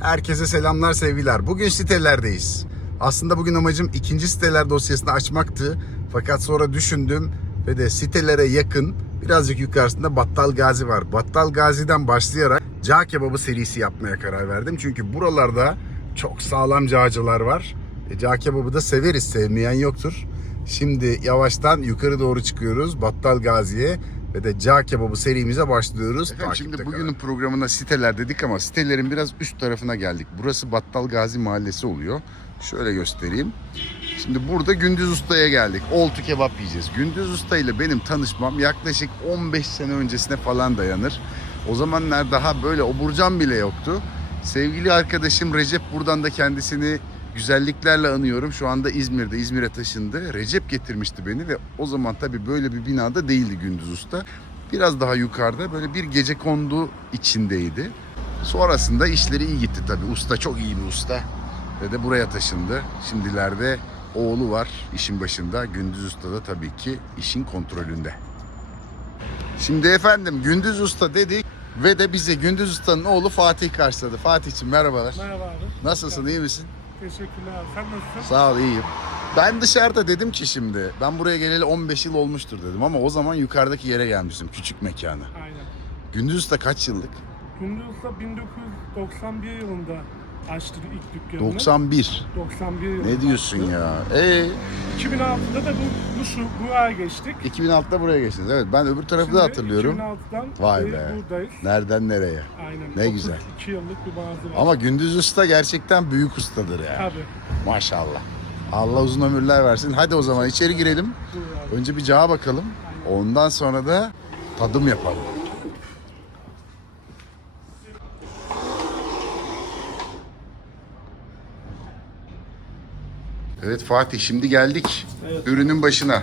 Herkese selamlar sevgiler. Bugün sitelerdeyiz. Aslında bugün amacım ikinci siteler dosyasını açmaktı. Fakat sonra düşündüm ve de sitelere yakın birazcık yukarısında Battal Gazi var. Battal Gazi'den başlayarak cağ kebabı serisi yapmaya karar verdim. Çünkü buralarda çok sağlam cağcılar var. E, cağ kebabı da severiz, sevmeyen yoktur. Şimdi yavaştan yukarı doğru çıkıyoruz Battal Gazi'ye ve de cağ kebabı serimize başlıyoruz. Efendim Takipte şimdi bugünün programına siteler dedik ama sitelerin biraz üst tarafına geldik. Burası Battal Gazi Mahallesi oluyor. Şöyle göstereyim. Şimdi burada Gündüz Usta'ya geldik. Oltu kebap yiyeceğiz. Gündüz Usta ile benim tanışmam yaklaşık 15 sene öncesine falan dayanır. O zamanlar daha böyle oburcan bile yoktu. Sevgili arkadaşım Recep buradan da kendisini güzelliklerle anıyorum. Şu anda İzmir'de, İzmir'e taşındı. Recep getirmişti beni ve o zaman tabii böyle bir binada değildi Gündüz Usta. Biraz daha yukarıda böyle bir gece kondu içindeydi. Sonrasında işleri iyi gitti tabii. Usta çok iyi bir usta. Ve de buraya taşındı. Şimdilerde oğlu var işin başında. Gündüz Usta da tabii ki işin kontrolünde. Şimdi efendim Gündüz Usta dedik ve de bize Gündüz Usta'nın oğlu Fatih karşıladı. Fatih'ciğim merhabalar. Merhaba abi. Nasılsın iyi misin? Teşekkürler abi. Sen nasılsın? Sağ ol iyiyim. Ben dışarıda dedim ki şimdi ben buraya geleli 15 yıl olmuştur dedim ama o zaman yukarıdaki yere gelmiştim küçük mekana. Aynen. Gündüz Usta kaç yıllık? Gündüz Usta 1991 yılında açtı ilk dükkanını. 91. 91 yılında. Ne diyorsun ya? Ee, 2006'da da bu, bu şu buraya geçtik. 2006'da buraya geçtiniz. Evet ben öbür tarafı da Şimdi hatırlıyorum. 2006'dan Vay beri be. buradayız. Nereden nereye? Aynen. Ne güzel. 2 yıllık bir mağaza var. Ama Gündüz Usta gerçekten büyük ustadır ya. Tabii. Maşallah. Allah uzun ömürler versin. Hadi o zaman içeri girelim. Önce bir cağa bakalım. Ondan sonra da tadım yapalım. Evet Fatih şimdi geldik Evet. ürünün başına.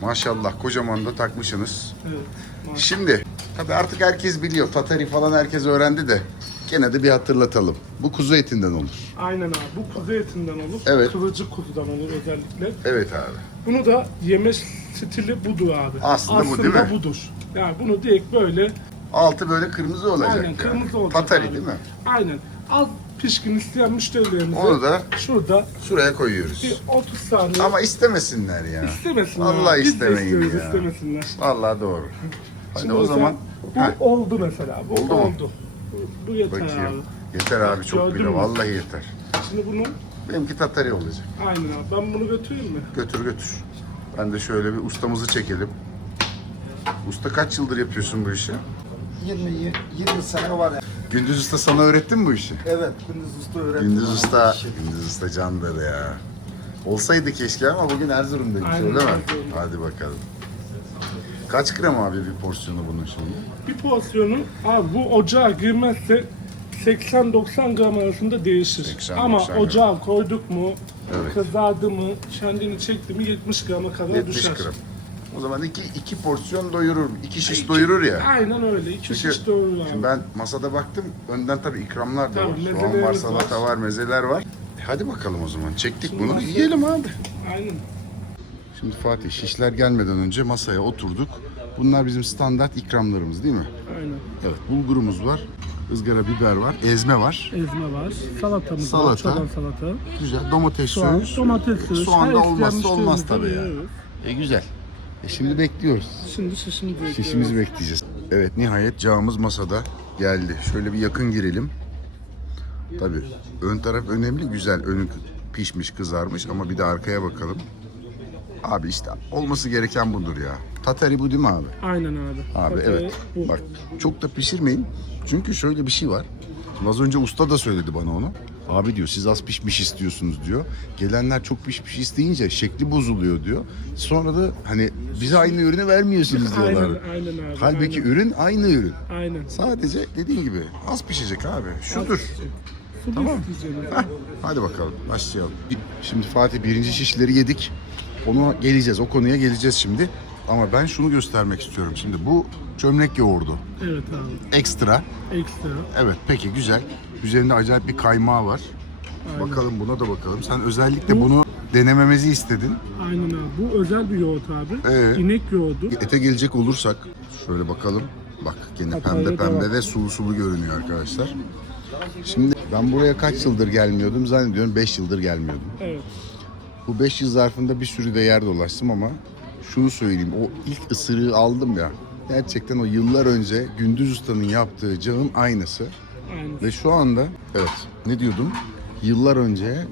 Maşallah kocaman da takmışsınız. Evet. Şimdi tabii artık herkes biliyor. Tatari falan herkes öğrendi de gene de bir hatırlatalım. Bu kuzu etinden olur. Aynen abi. Bu kuzu etinden olur. Evet. Kıvırcık kuzudan olur özellikle. Evet abi. Bunu da yeme stili budur abi. Aslında bu değil mi? budur. Yani bunu direkt böyle Altı böyle kırmızı olacak. Aynen yani. kırmızı olacak. Tatari abi. değil mi? Aynen. Az pişkin isteyen müşterilerimize Onu da şurada şuraya koyuyoruz. bir 30 saniye Ama istemesinler ya. istemesinler. Vallahi Biz de istemeyin istiyoruz, ya. istemesinler. Vallahi doğru. Hadi Şimdi o mesela zaman bu Heh, oldu mesela. Bu Oldu oldu. mu? Bu, bu yeter abi. bakayım. Yeter abi çok Gördün bile. mü? Vallahi yeter. Şimdi bunu Benimki tatari olacak. aynen abi. Ben bunu götüreyim mi? Götür götür. Ben de şöyle bir ustamızı çekelim. Usta kaç yıldır yapıyorsun bu işi? 20 20 sene var ya. Gündüz Usta sana öğretti mi bu işi? Evet, Gündüz Usta öğretti. Gündüz bana Usta, bu işi. Gündüz Usta candır ya. Olsaydı keşke ama bugün Erzurum'daymış Aynen, öyle mi? Erzurum'da. Hadi bakalım. Kaç gram abi bir porsiyonu bunun şimdi? Bir porsiyonu abi bu ocağa girmezse 80-90 gram arasında değişir. 80-90 Ama gram. ocağa koyduk mu, Evet. kızardı mı, kendini çekti mi 70 grama kadar 70 düşer. gram. O zaman iki, iki porsiyon doyurur. iki şiş doyurur ya. Aynen öyle. İki Çünkü şiş doğru abi. şimdi ben masada baktım. Önden tabii ikramlar da Tabii, var. Soğan var, mezelerimiz salata var, var. mezeler var. E hadi bakalım o zaman. Çektik Şimdi bunu. nasıl- Yiyelim abi. Aynen. Şimdi Fatih şişler gelmeden önce masaya oturduk. Bunlar bizim standart ikramlarımız değil mi? Aynen. Evet. Bulgurumuz var. ızgara biber var. Ezme var. Ezme var. Salatamız Salata. var. Çoban salata. Güzel. Domates Soğan, suyumuz. domates. Soğan Her da olmazsa olmaz tabii ya. E güzel. E şimdi bekliyoruz. Şimdi şişimizi bekliyoruz. Şişimizi bekleyeceğiz. Evet nihayet cağımız masada geldi. Şöyle bir yakın girelim. Tabii ön taraf önemli güzel. Önü pişmiş kızarmış ama bir de arkaya bakalım. Abi işte olması gereken budur ya. Tatari bu değil mi abi? Aynen abi. Abi Tatlı evet. bu. Bak çok da pişirmeyin. Çünkü şöyle bir şey var. Şimdi az önce usta da söyledi bana onu. Abi diyor siz az pişmiş istiyorsunuz diyor. Gelenler çok pişmiş isteyince şekli bozuluyor diyor. Sonra da hani bize aynı ürünü vermiyorsunuz diyorlar. Aynen, aynen abi. Halbuki aynen. ürün aynı ürün. Aynen. Sadece dediğin gibi az pişecek abi. Şudur. Su Tamam. Heh, hadi bakalım başlayalım. Şimdi Fatih birinci şişleri yedik. Ona geleceğiz. O konuya geleceğiz şimdi. Ama ben şunu göstermek istiyorum. Şimdi bu çömlek yoğurdu. Evet abi. Ekstra. Ekstra. Evet peki güzel. Üzerinde acayip bir kaymağı var. Bakalım buna da bakalım. Sen özellikle bunu denememezi istedin. Aynen abi. Bu özel bir yoğurt abi. Ee? İnek yoğurdu. Ete gelecek olursak şöyle bakalım. Bak gene pembe pembe ve sulu sulu görünüyor arkadaşlar. Şimdi ben buraya kaç yıldır gelmiyordum zannediyorum 5 yıldır gelmiyordum. Evet. Bu 5 yıl zarfında bir sürü de yer dolaştım ama şunu söyleyeyim o ilk ısırığı aldım ya. Gerçekten o yıllar önce Gündüz Usta'nın yaptığı cağın aynısı. Aynen. Ve şu anda evet ne diyordum? Yıllar önce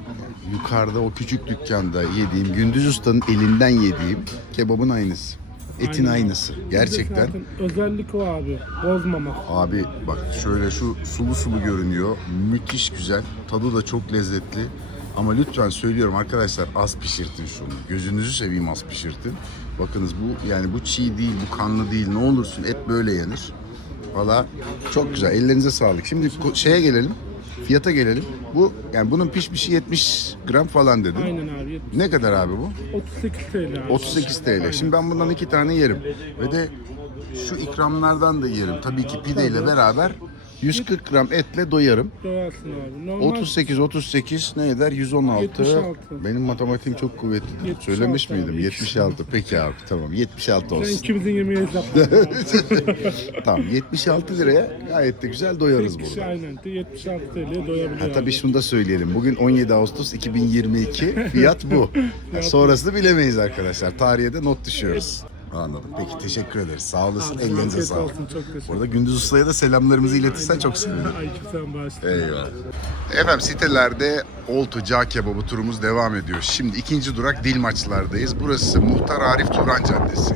yukarıda o küçük dükkanda yediğim Gündüz Usta'nın elinden yediğim kebabın aynısı. Etin Aynen. aynısı. Gerçekten. Zaten özellik o abi. Bozmamak. Abi bak şöyle şu sulu sulu görünüyor. Müthiş güzel. Tadı da çok lezzetli. Ama lütfen söylüyorum arkadaşlar az pişirtin şunu. Gözünüzü seveyim az pişirtin. Bakınız bu yani bu çiğ değil, bu kanlı değil. Ne olursun et böyle yenir. Valla çok güzel. Ellerinize sağlık. Şimdi şeye gelelim. Fiyata gelelim. Bu yani bunun pişmişi 70 gram falan dedin. Aynen abi. Ne kadar abi bu? 38 TL abi. 38 TL. Şimdi ben bundan iki tane yerim. Ve de şu ikramlardan da yerim. Tabii ki pideyle beraber 140 gram etle doyarım. Doyarsın abi. Normal 38 38 ne eder? 116. 76. Benim matematiğim çok kuvvetlidir. 76 Söylemiş miydim? abi. 76. Peki abi tamam. 76 Sen olsun. ikimizin yemeği hesapladın abi. tamam 76 liraya gayet de güzel doyarız Tek kişi burada. aynen de 76 TL'ye doyabiliyor Ha, abi. tabii şunu da söyleyelim. Bugün 17 Ağustos 2022. Fiyat bu. Ha, sonrasını bilemeyiz arkadaşlar. Tarihe de not düşüyoruz. Anladım. Peki teşekkür ederiz. Sağ olasın. Ellerinize Afiyet sağlık. olsun, çok teşekkür Orada Gündüz Usta'ya da selamlarımızı iletirsen çok sevinirim. Ay sen başla. Eyvallah. Efendim sitelerde Oltu Cağ Kebabı turumuz devam ediyor. Şimdi ikinci durak Dilmaçlar'dayız. Burası Muhtar Arif Turan Caddesi.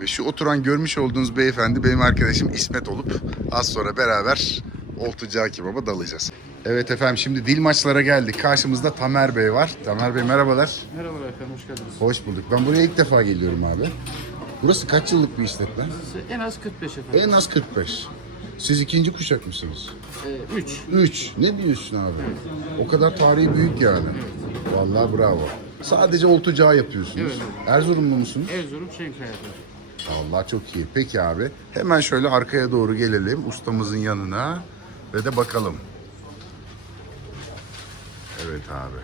Ve şu oturan görmüş olduğunuz beyefendi benim arkadaşım İsmet olup az sonra beraber Oltu Cağ Kebab'a dalacağız. Evet efendim şimdi Dilmaçlar'a geldik. Karşımızda Tamer Bey var. Tamer Bey merhabalar. Merhabalar efendim, hoş geldiniz. Hoş bulduk. Ben buraya ilk defa geliyorum abi. Burası kaç yıllık bir işletme? En az 45 efendim. En az 45. Siz ikinci kuşak mısınız? 3. 3. Ne diyorsun abi? O kadar tarihi büyük yani. Vallahi bravo. Sadece oltucağı yapıyorsunuz. Evet. Erzurumlu musunuz? Erzurum Şenkaya'da. Allah çok iyi. Peki abi. Hemen şöyle arkaya doğru gelelim ustamızın yanına ve de bakalım. Evet abi.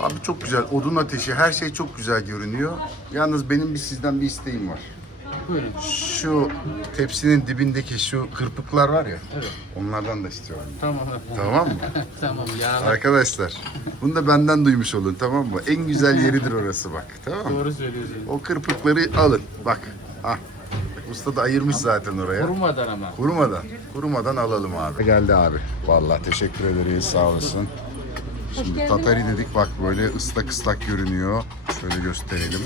Abi çok güzel. Odun ateşi her şey çok güzel görünüyor. Yalnız benim bir sizden bir isteğim var. Buyurun. Şu tepsinin dibindeki şu kırpıklar var ya. Onlardan da istiyorum. Tamam efendim. Tamam mı? tamam ya. Arkadaşlar bunu da benden duymuş olun tamam mı? En güzel yeridir orası bak tamam mı? Doğru söylüyorsunuz. O kırpıkları alın bak. Ah. Usta da ayırmış zaten oraya. Kurumadan ama. Kurumadan. Kurumadan alalım abi. Geldi abi. Vallahi teşekkür ederiz sağ olasın. Şimdi tatari dedik bak böyle ıslak ıslak görünüyor. Şöyle gösterelim.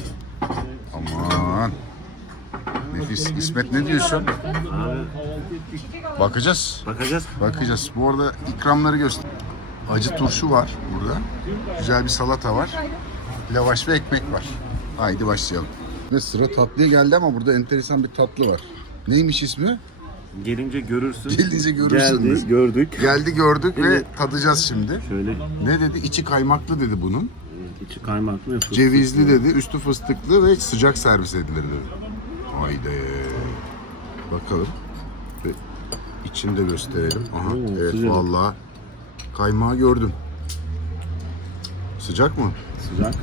Aman. Nefis. İsmet ne diyorsun? Bakacağız. Bakacağız. Bakacağız. Bu arada ikramları göster. Acı turşu var burada. Güzel bir salata var. Lavaş ve ekmek var. Haydi başlayalım. Ve sıra tatlıya geldi ama burada enteresan bir tatlı var. Neymiş ismi? Gelince görürsün. Gelince görürsünüz. Geldi, gördük. Geldi gördük ve tadacağız şimdi. Şöyle Ne dedi? İçi kaymaklı dedi bunun. içi kaymaklı. fıstıklı. Cevizli dedi, üstü fıstıklı ve sıcak servis edilir dedi. Haydi. Bakalım. Ve içini de gösterelim. Aha, Oo, evet sıcak. vallahi kaymağı gördüm. Sıcak mı? Sıcak.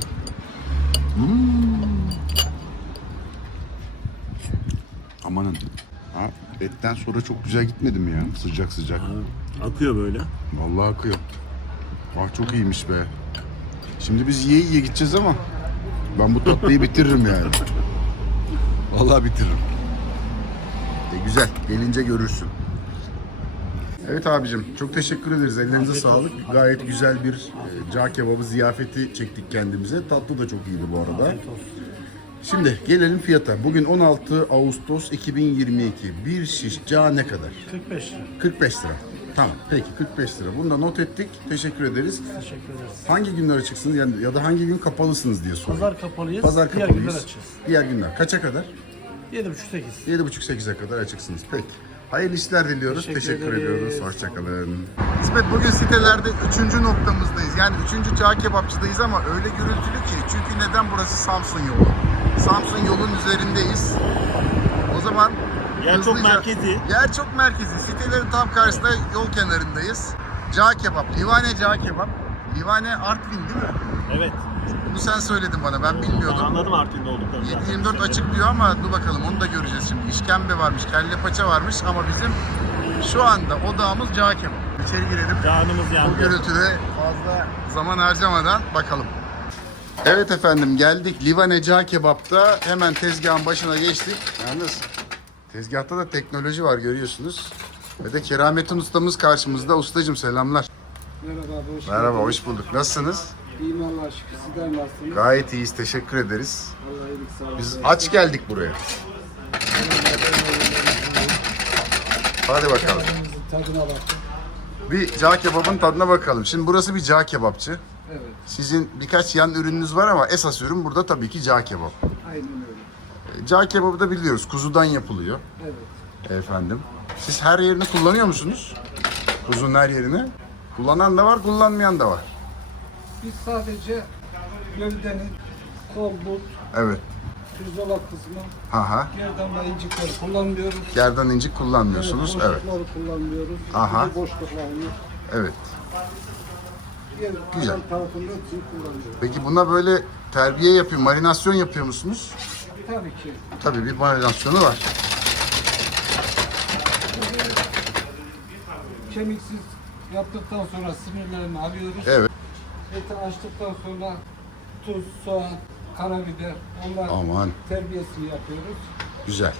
Amanın. Ha, etten sonra çok güzel gitmedi mi ya? Sıcak sıcak. Ha, Akıyor böyle. Vallahi akıyor. Ah çok iyiymiş be. Şimdi biz yiye yiye gideceğiz ama ben bu tatlıyı bitiririm yani. Vallahi bitiririm. E, güzel. Gelince görürsün. Evet abicim çok teşekkür ederiz. Ellerinize sağlık. Gayet güzel bir e, cağ kebabı ziyafeti çektik kendimize. Tatlı da çok iyiydi bu arada. Şimdi gelelim fiyata. Bugün 16 Ağustos 2022. Bir şiş cağ ne kadar? 45 lira. 45 lira. Tamam peki 45 lira. Bunu da not ettik. Teşekkür ederiz. Teşekkür ederiz. Hangi günler açıksınız yani ya da hangi gün kapalısınız diye soruyorum. Pazar kapalıyız. Pazar Diğer günler kapalıyız. açığız. Diğer günler. Kaça kadar? 7.30-8. 7.30-8'e kadar açıksınız. Peki. Hayırlı işler diliyoruz. Teşekkür, Teşekkür ediyoruz. Hoşçakalın. İsmet bugün sitelerde 3. noktamızdayız. Yani 3. cağ kebapçıdayız ama öyle gürültülü ki. Çünkü neden burası Samsun yolu? Samsun yolun üzerindeyiz. O zaman Yer çok hızlıca- merkezi. Yer çok merkezi. Sitelerin tam karşısında yol kenarındayız. Cağ kebap, Livane cağ kebap. Livane Artvin değil mi? Evet. Bunu sen söyledin bana. Ben bilmiyordum. Anladım Artvin'de olduklarını. 7-24 açık diyor ama dur bakalım onu da göreceğiz şimdi. İşkembe varmış, kelle paça varmış ama bizim şu anda odağımız cağ kebap. İçeri girelim. Canımız Bu yandı. gürültüde fazla zaman harcamadan bakalım. Evet efendim geldik Livane Cağ Kebap'ta hemen tezgahın başına geçtik. Yalnız tezgahta da teknoloji var görüyorsunuz. Ve de Keramettin ustamız karşımızda. Ustacım selamlar. Merhaba hoş Merhaba hoş bulduk. Nasılsınız? İyiyim Allah'a şükür. Sizler nasılsınız? Gayet iyiyiz teşekkür ederiz. Allah iyilik sağlık. Biz aç geldik buraya. Hadi bakalım. Tadına bakın. Bir cağ kebabın tadına bakalım. Şimdi burası bir cağ kebapçı. Evet. Sizin birkaç yan ürününüz var ama esas ürün burada tabii ki cağ kebap. Aynen öyle. Cağ kebabı da biliyoruz kuzudan yapılıyor Evet. efendim. Siz her yerini kullanıyor musunuz? Kuzun her yerini. Kullanan da var, kullanmayan da var. Biz sadece gövdenin kol, but, Evet. pirzola kısmı, Ha ha. gerdanla incikleri kullanmıyoruz. Gerdan incik kullanmıyorsunuz. Evet. boşlukları kullanmıyoruz. Aha. Bu boşluklarını Evet. diğer Güzel. kalan tarafında için kullanıyoruz. Peki buna böyle terbiye yapıyor, marinasyon yapıyor musunuz? Tabii ki. Tabii bir marinasyonu var. Kemiksiz yaptıktan sonra sinirlerini alıyoruz. Evet. Eti açtıktan sonra tuz, soğan, karabiber, onlar Aman terbiyesini yapıyoruz. güzel.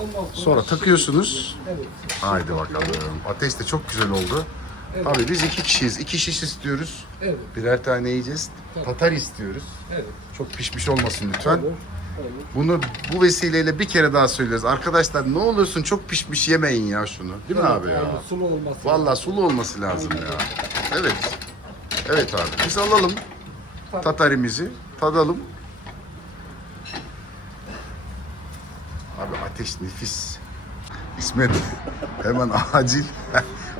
Ondan sonra, Sonra takıyorsunuz. Evet. Haydi bakalım. Ateş de çok güzel oldu. Evet. Abi biz iki kişiyiz. İki şiş istiyoruz. Evet. Birer tane yiyeceğiz. Tatar istiyoruz. Evet. Çok pişmiş olmasın lütfen. Olur. Olur. Bunu bu vesileyle bir kere daha söylüyoruz. Arkadaşlar ne olursun çok pişmiş yemeyin ya şunu. Değil mi abi ya? Sulu olması. Vallahi sulu olması lazım ya. Evet. Evet abi. Biz alalım tatarimizi. Tadalım. Abi ateş nefis. İsmet hemen acil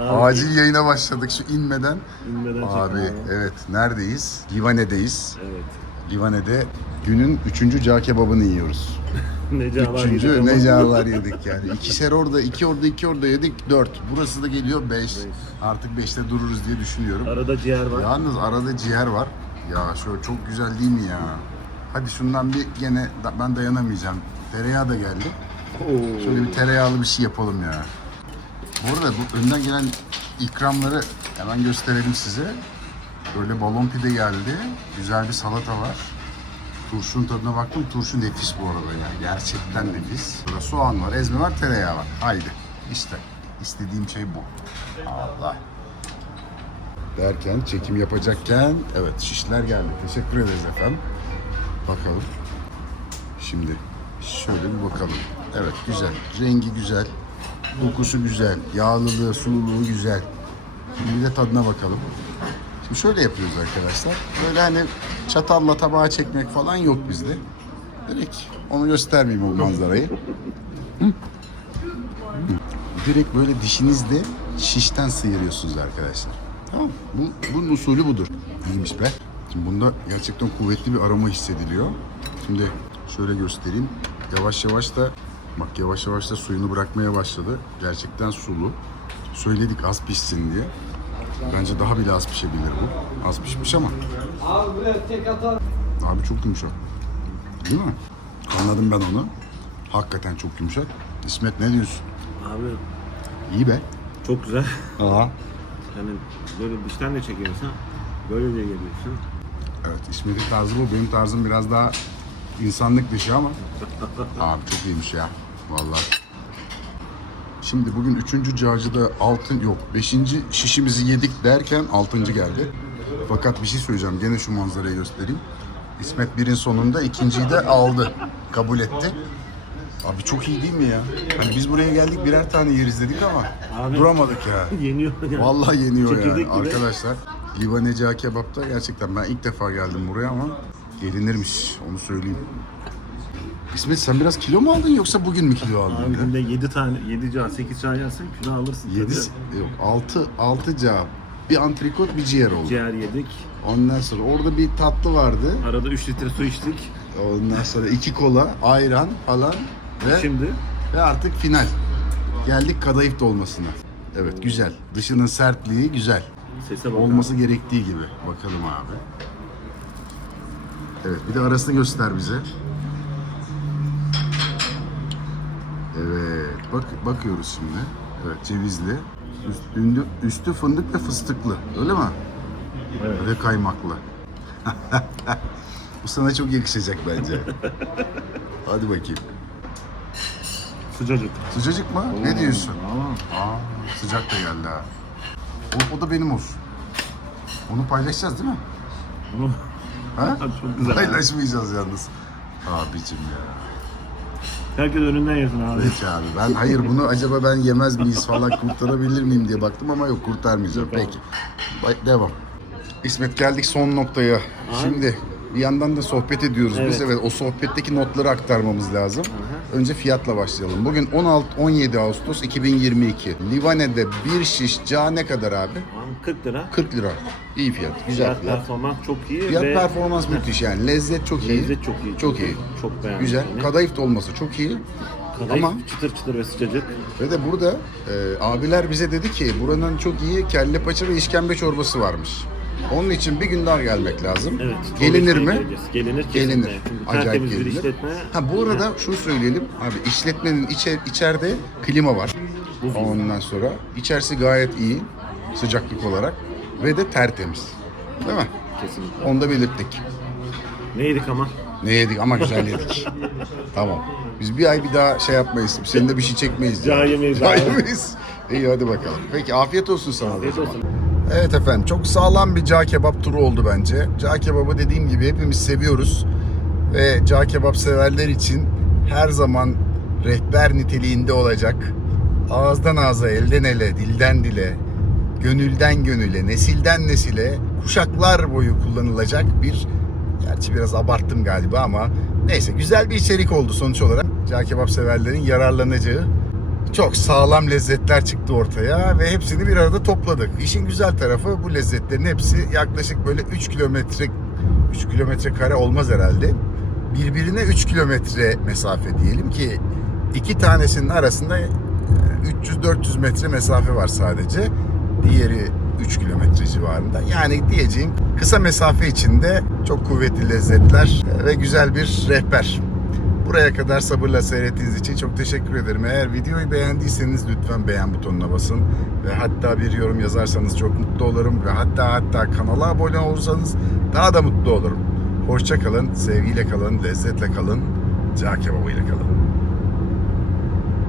acil yayına başladık şu inmeden. İnmeden Abi çekelim evet neredeyiz? Livane'deyiz. Evet. Livane'de günün üçüncü cağ kebabını yiyoruz. Ne canlar Üçüncü yedik ama- ne cağlar yedik yani. İkişer orada, iki orada, iki orada yedik. Dört. Burası da geliyor beş. Artık beşte dururuz diye düşünüyorum. Arada ciğer var. Yalnız arada ciğer var. Ya şöyle çok güzel değil mi ya? Hadi şundan bir gene da- ben dayanamayacağım. Tereyağı da geldi. Oo. Şöyle bir tereyağlı bir şey yapalım ya. Bu arada bu önden gelen ikramları hemen gösterelim size. Böyle balon pide geldi. Güzel bir salata var. Turşun tadına baktım. Turşu nefis bu arada ya. Gerçekten nefis. Burada soğan var, ezme var, tereyağı var. Haydi. İşte. istediğim şey bu. Allah. Derken, çekim yapacakken, evet şişler geldi. Teşekkür ederiz efendim. Bakalım. Şimdi şöyle bir bakalım. Evet güzel. Rengi güzel. Dokusu güzel. Yağlılığı, sululuğu güzel. Şimdi de tadına bakalım. Şimdi şöyle yapıyoruz arkadaşlar. Böyle hani çatalla tabağa çekmek falan yok bizde. Direkt onu göstermeyeyim o manzarayı. Hı. Direkt böyle dişinizle şişten sıyırıyorsunuz arkadaşlar. Tamam? Bu, bunun usulü budur. İyiymiş be. Şimdi bunda gerçekten kuvvetli bir aroma hissediliyor. Şimdi şöyle göstereyim. Yavaş yavaş da bak yavaş yavaş da suyunu bırakmaya başladı. Gerçekten sulu. Söyledik az pişsin diye. Bence daha bile az pişebilir bu. Az pişmiş ama. Abi buraya tek atar. Abi çok yumuşak. Değil mi? Anladım ben onu. Hakikaten çok yumuşak. İsmet ne diyorsun? Abi İyi be. çok güzel. Aha. Yani böyle dıştan da çekiyorsun. Böyle de geliyorsun. Evet İsmet'in tarzı bu. Benim tarzım biraz daha insanlık dışı ama. Abi çok iyiymiş ya. Vallahi. Şimdi bugün üçüncü cağcıda altın yok. Beşinci şişimizi yedik derken altıncı geldi. Fakat bir şey söyleyeceğim. Gene şu manzarayı göstereyim. İsmet birin sonunda ikinciyi de aldı. Kabul etti. Abi çok iyi değil mi ya? Hani biz buraya geldik birer tane yeriz dedik ama Abi. duramadık ya. Yeniyor yani. Vallahi yeniyor yani Çekirdek gibi. arkadaşlar. Livaneci kebapta gerçekten ben ilk defa geldim buraya ama gelinirmiş onu söyleyeyim. İsmet sen biraz kilo mu aldın yoksa bugün mü kilo aldın? Abi günde 7 tane, 7 can, 8 can yersen kilo alırsın. 7 tabii. yok 6 6 cevap. Bir antrikot bir ciğer oldu. Ciğer yedik. Ondan sonra orada bir tatlı vardı. Arada 3 litre su içtik. Ondan sonra iki kola, ayran falan ve Şimdi ve artık final. Geldik kadayıf dolmasına. Evet güzel. Dışının sertliği güzel. sese bak. Olması gerektiği gibi. Bakalım abi. Evet bir de arasını göster bize. Bak bakıyoruz şimdi. Evet cevizli. Üstü, üstü fındık ve fıstıklı. Öyle mi? Evet. Ve kaymaklı. Bu sana çok yakışacak bence. Hadi bakayım. Sıcacık. Sıcacık mı? Ne diyorsun? Aa, sıcak da geldi ha. O, o da benim olsun. Onu paylaşacağız değil mi? Bunu Ha? çok güzel. Paylaşmayacağız yalnız. Abicim ya. Herkes önünden yesin abi. Peki abi. Ben hayır bunu acaba ben yemez miyiz falan kurtarabilir miyim diye baktım ama yok kurtarmayacağım. Peki. Devam. İsmet geldik son noktaya. Şimdi bir yandan da sohbet ediyoruz biz. Evet. Evet o sohbetteki notları aktarmamız lazım. Önce fiyatla başlayalım. Bugün 16 17 Ağustos 2022. Livane'de bir şiş ca ne kadar abi? Tamam, 40 lira. 40 lira. İyi fiyat. Güzel Fiyat fiyat. performans çok iyi Fiyat ve performans müthiş yani. Lezzet çok iyi. lezzet çok iyi. Çok iyi. Çok beğendim. Güzel. yani. Kadayıf dolması çok iyi. Kadayıf ama- çıtır çıtır ve sıcacık. Ve de burada e, abiler bize dedi ki buranın çok iyi kelle paça ve işkembe çorbası varmış. Onun için bir gün daha gelmek lazım. Evet. Gelinir mi? geleceğiz. Gelinir kesinlikle. Gelinir. Çünkü Acayip bir gelinir. işletme. Ha bu arada şunu söyleyelim. Abi işletmenin içe, içeride klima var. Ondan sonra içerisi gayet iyi sıcaklık olarak ve de tertemiz. Değil mi? Kesinlikle. Onu da belirttik. Ne yedik ama? Ne yedik ama güzel yedik. tamam. Biz bir ay bir daha şey yapmayız. Senin de bir şey çekmeyiz. Cağ yemeyiz abi. yemeyiz. İyi hadi bakalım. Peki afiyet olsun sana. Afiyet olsun. Evet efendim çok sağlam bir cağ kebap turu oldu bence. Cağ kebabı dediğim gibi hepimiz seviyoruz. Ve cağ kebap severler için her zaman rehber niteliğinde olacak. Ağızdan ağza, elden ele, dilden dile, gönülden gönüle, nesilden nesile, kuşaklar boyu kullanılacak bir Gerçi biraz abarttım galiba ama neyse güzel bir içerik oldu sonuç olarak. Cağ kebap severlerin yararlanacağı çok sağlam lezzetler çıktı ortaya ve hepsini bir arada topladık. İşin güzel tarafı bu lezzetlerin hepsi yaklaşık böyle 3 kilometre 3 kilometre kare olmaz herhalde. Birbirine 3 kilometre mesafe diyelim ki iki tanesinin arasında e, 300-400 metre mesafe var sadece. Diğeri 3 kilometre civarında. Yani diyeceğim kısa mesafe içinde çok kuvvetli lezzetler ve güzel bir rehber. Buraya kadar sabırla seyrettiğiniz için çok teşekkür ederim. Eğer videoyu beğendiyseniz lütfen beğen butonuna basın. Ve hatta bir yorum yazarsanız çok mutlu olurum. Ve hatta hatta kanala abone olursanız daha da mutlu olurum. Hoşça kalın, sevgiyle kalın, lezzetle kalın, cağ kebabıyla kalın.